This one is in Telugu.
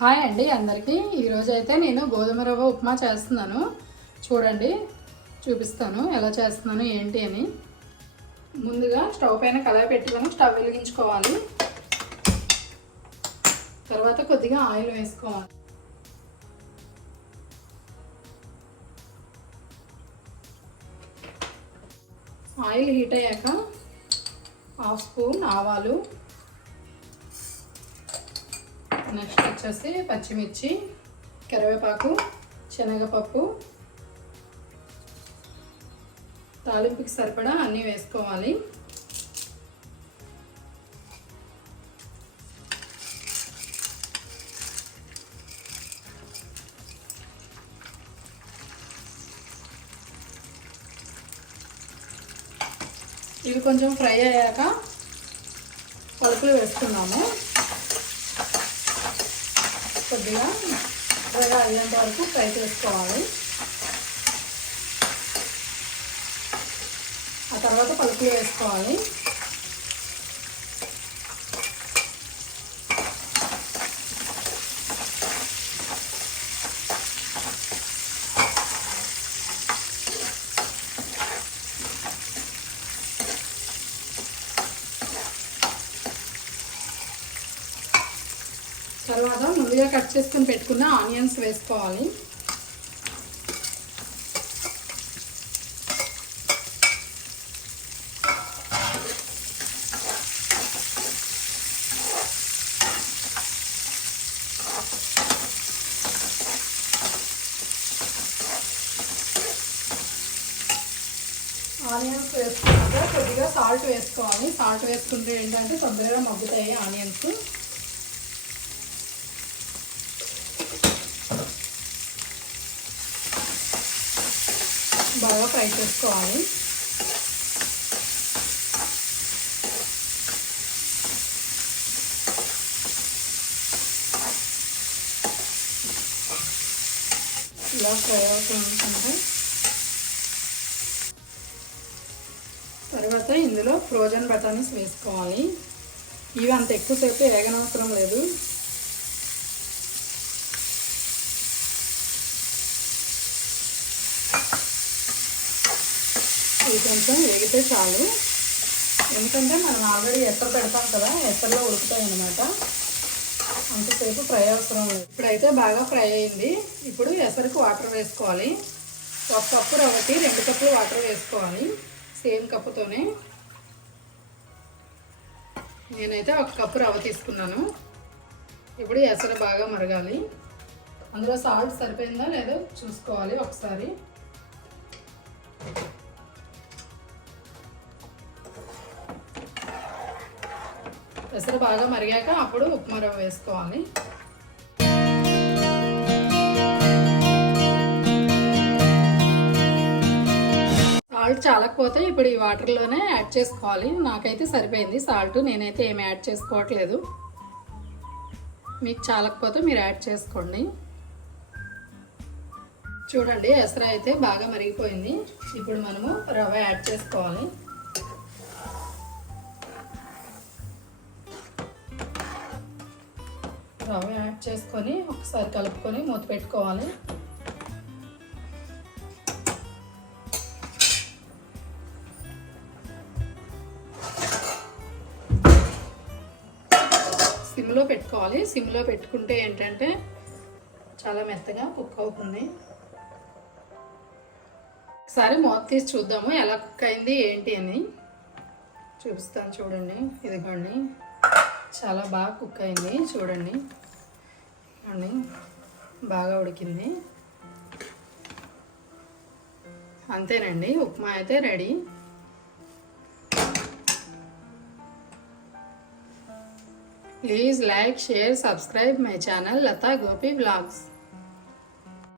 హాయ్ అండి అందరికీ. ఈరోజు అయితే నేను గోధుమ రవ్వ ఉప్మా చేస్తున్నాను. చూడండి చూపిస్తాను ఎలా చేస్తున్నాను ఏంటి అని. ముందుగా స్టవ్ పైన కళాయి పెట్టుకొని స్టవ్ వెలిగించుకోవాలి. తర్వాత కొద్దిగా ఆయిల్ వేసుకోవాలి. ఆయిల్ హీట్ అయ్యాక హాఫ్ స్పూన్ ఆవాలు నెక్స్ట్ వచ్చేసి పచ్చిమిర్చి కరివేపాకు శనగపప్పు తాలింపుకి సరిపడా అన్నీ వేసుకోవాలి. ఇవి కొంచెం ఫ్రై అయ్యాక పలుపులు వేసుకున్నాము కొద్దిగా త్వరగా అయ్యేంత వరకు ఫ్రై చేసుకోవాలి. ఆ తర్వాత పలుకులు వేసుకోవాలి. తర్వాత ముందుగా కట్ చేసుకుని పెట్టుకున్న ఆనియన్స్ వేసుకోవాలి. ఆనియన్స్ వేసుకున్నాక కొద్దిగా సాల్ట్ వేసుకోవాలి. సాల్ట్ వేసుకుంటే ఏంటంటే తొందరగా మగ్గుతాయి ఆనియన్స్. బాగా ఫ్రై చేసుకోవాలి. ఇలా ఫ్రై అవుతుంటే తర్వాత ఇందులో ఫ్రోజన్ బటానీస్ వేసుకోవాలి. ఇవి అంత ఎక్కువసేపు వేగనవసరం లేదు. ఇవి కొంచెం వేగితే చాలు. ఎందుకంటే మనం ఆల్రెడీ ఎత్తర పెడతాం కదా ఎత్తరలో ఉడుకుతాయి అనమాట అంతసేపు ఫ్రై అవసరం లేదు. ఇప్పుడైతే బాగా ఫ్రై అయింది. ఇప్పుడు ఎసరికి వాటర్ వేసుకోవాలి. ఒక కప్పు రవ్వకి రెండు కప్పులు వాటర్ వేసుకోవాలి సేమ్ కప్పుతోనే. నేనైతే ఒక కప్పు రవ్వ తీసుకున్నాను. ఇప్పుడు ఎసరు బాగా మరగాలి. అందులో సాల్ట్ సరిపోయిందా లేదో చూసుకోవాలి ఒకసారి. పెసరు బాగా మరిగాక అప్పుడు ఉప్మా రవ్వ వేసుకోవాలి. సాల్ట్ చాలకపోతే ఇప్పుడు ఈ వాటర్లోనే యాడ్ చేసుకోవాలి. నాకైతే సరిపోయింది సాల్ట్ నేనైతే ఏమి యాడ్ చేసుకోవట్లేదు. మీకు చాలకపోతే మీరు యాడ్ చేసుకోండి. చూడండి ఎసర అయితే బాగా మరిగిపోయింది. ఇప్పుడు మనము రవ్వ యాడ్ చేసుకోవాలి. రవ్వ యాడ్ చేసుకొని ఒకసారి కలుపుకొని మూత పెట్టుకోవాలి. సిమ్లో పెట్టుకోవాలి. సిమ్లో పెట్టుకుంటే ఏంటంటే చాలా మెత్తగా కుక్ అవుతుంది. ఒకసారి మూత తీసి చూద్దాము ఎలా కుక్ అయింది ఏంటి అని. చూపిస్తాను చూడండి ఇదిగోండి. చాలా బాగా కుక్ అయింది. చూడండి. అండి బాగా ఉడికింది. అంతేనండి. ఉప్మా అయితే ready. Please like share subscribe my channel Latha Gopi blogs.